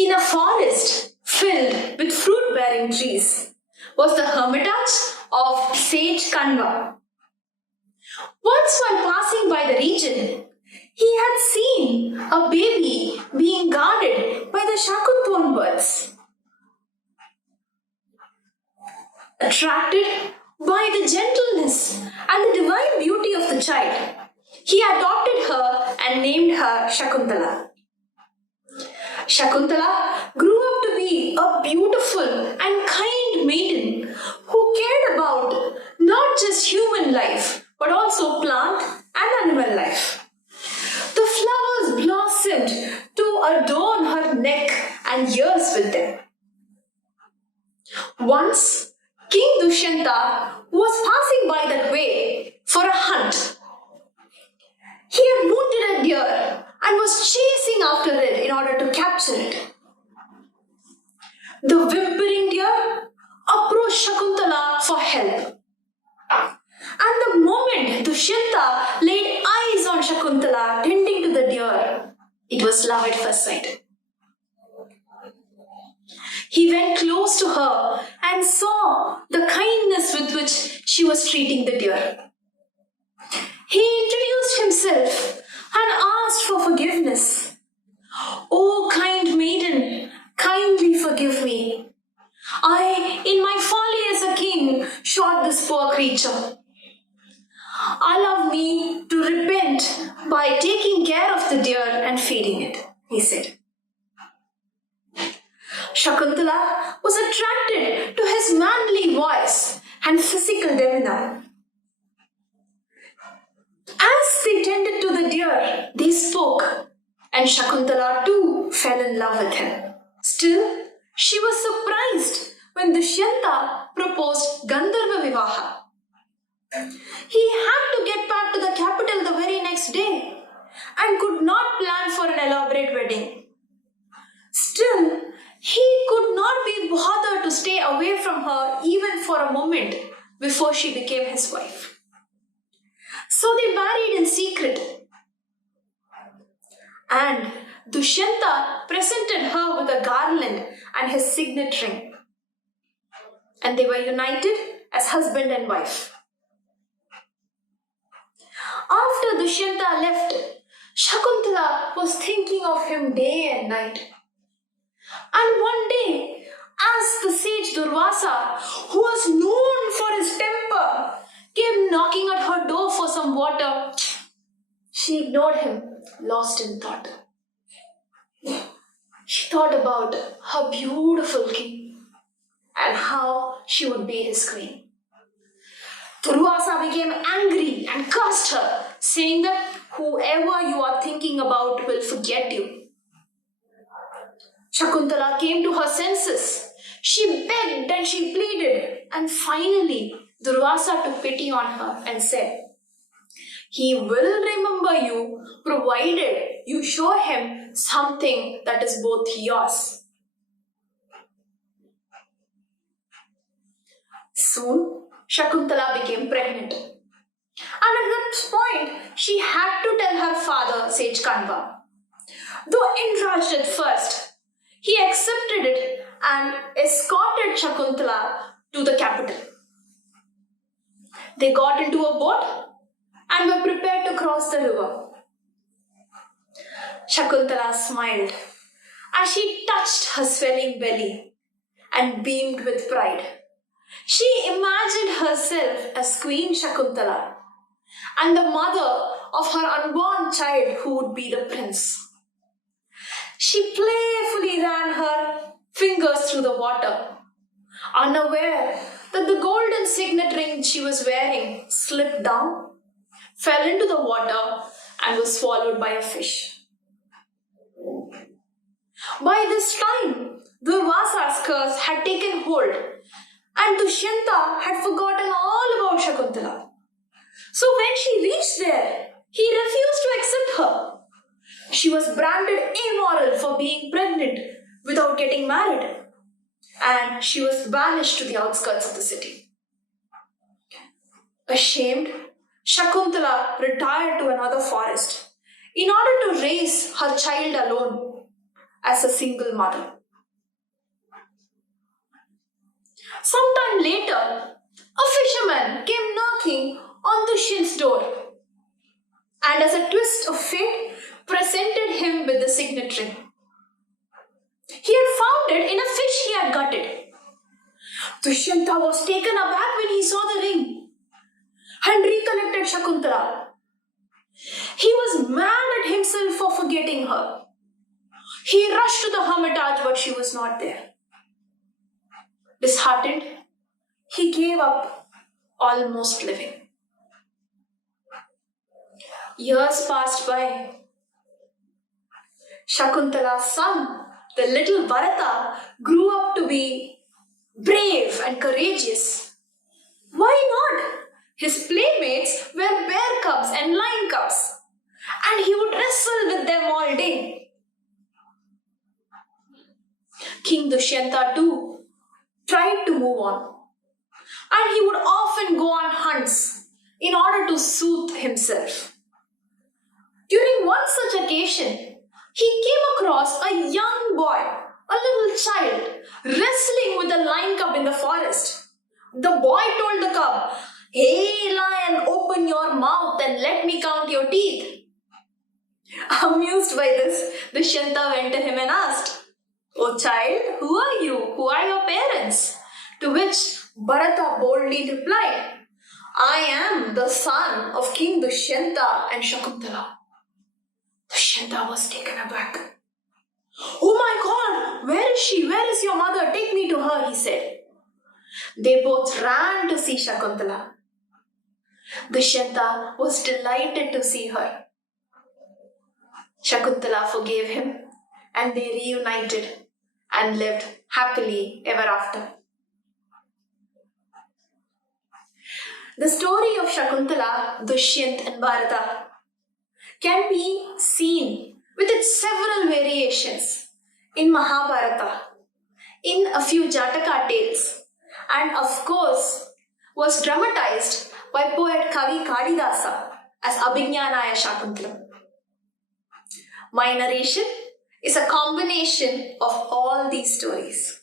In a forest filled with fruit-bearing trees was the hermitage of sage Canva. Once while passing by the region, he had seen a baby being guarded by the Śakuntalā birds. Attracted by the gentleness and the divine beauty of the child, he adopted her and named her Śakuntalā. Śakuntalā grew up to be a beautiful and kind maiden who cared about not just human life but also plant and animal life. The flowers blossomed to adorn her neck and ears with them. Once, King Dushyanta was passing by that way for a hunt. He had wounded a deer and was chasing after it in order to capture it. The whimpering deer approached Śakuntalā for help. And the moment Dushyanta laid eyes on Śakuntalā tending to the deer, it was love at first sight. He went close to her and saw the kindness with which she was treating the deer. He introduced himself and asked for forgiveness. "Oh, kind maiden, kindly forgive me. I, in my folly as a king, shot this poor creature. Allow me to repent by taking care of the deer and feeding it," he said. Śakuntalā was attracted to his manly voice and physical demeanor. As they tended to the deer, they spoke, and Śakuntalā too fell in love with him. Still, she was surprised when Dushyanta proposed Gandharva Vivaha. He had to get back to the capital the very next day and could not plan for an elaborate wedding. Still, he could not be bothered to stay away from her even for a moment before she became his wife. So they married in secret. And Dushyanta presented her with a garland and his signet ring. And they were united as husband and wife. After Dushyanta left, Śakuntalā was thinking of him day and night. And one day, as the sage Durvasa, who was known for his temper, came knocking at her door for some water, she ignored him, lost in thought. She thought about her beautiful king and how she would be his queen. Durvasa became angry and cursed her, saying that whoever you are thinking about will forget you. Śakuntalā came to her senses. She begged and she pleaded, and finally Durvasa took pity on her and said, "He will remember you provided you show him something that is both yours." Soon, Śakuntalā became pregnant. And at that point, she had to tell her father, Sage Canva. Though enraged at first, he accepted it and escorted Śakuntalā to the capital. They got into a boat and were prepared to cross the river. Śakuntalā smiled as she touched her swelling belly and beamed with pride. She imagined herself as Queen Śakuntalā and the mother of her unborn child who would be the prince. She playfully ran her fingers through the water, unaware that the golden signet ring she was wearing slipped down, fell into the water, and was swallowed by a fish. By this time, Durvasa's curse had taken hold, and Dushyanta had forgotten all about Śakuntalā. So when she reached there, he refused to accept her. She was branded immoral for being pregnant without getting married, and she was banished to the outskirts of the city. Ashamed, Śakuntalā retired to another forest in order to raise her child alone. as a single mother. Sometime later, a fisherman came knocking on Dushyant's door, and as a twist of fate, presented him with the signet ring. He had found it in a fish he had gutted. Dushyanta was taken aback when he saw the ring and recollected Śakuntalā. He was mad at himself for forgetting her. He rushed to the hermitage, but she was not there. Disheartened, he gave up, almost living. Years passed by. Śakuntala's son, the little Bharata, grew up to be brave and courageous. Why not? His playmates were bear cubs and lion cubs, and he would wrestle with them all day. King Dushyanta too tried to move on, and he would often go on hunts in order to soothe himself. During one such occasion, he came across a young boy, a little child, wrestling with a lion cub in the forest. The boy told the cub, "Hey lion, open your mouth and let me count your teeth." Amused by this, Dushyanta went to him and asked, "Oh child, who are you? Who are your parents?" To which Bharata boldly replied, "I am the son of King Dushyanta and Śakuntalā." Dushyanta was taken aback. "Oh my God, where is she? Where is your mother? Take me to her," he said. They both ran to see Śakuntalā. Dushyanta was delighted to see her. Śakuntalā forgave him, and they reunited and lived happily ever after. The story of Śakuntalā, Dushyant and Bharata can be seen with its several variations in Mahabharata, in a few Jataka tales, and of course was dramatized by poet Kavi Kalidasa as Abhignanaya Śakuntalam. My narration is a combination of all these stories.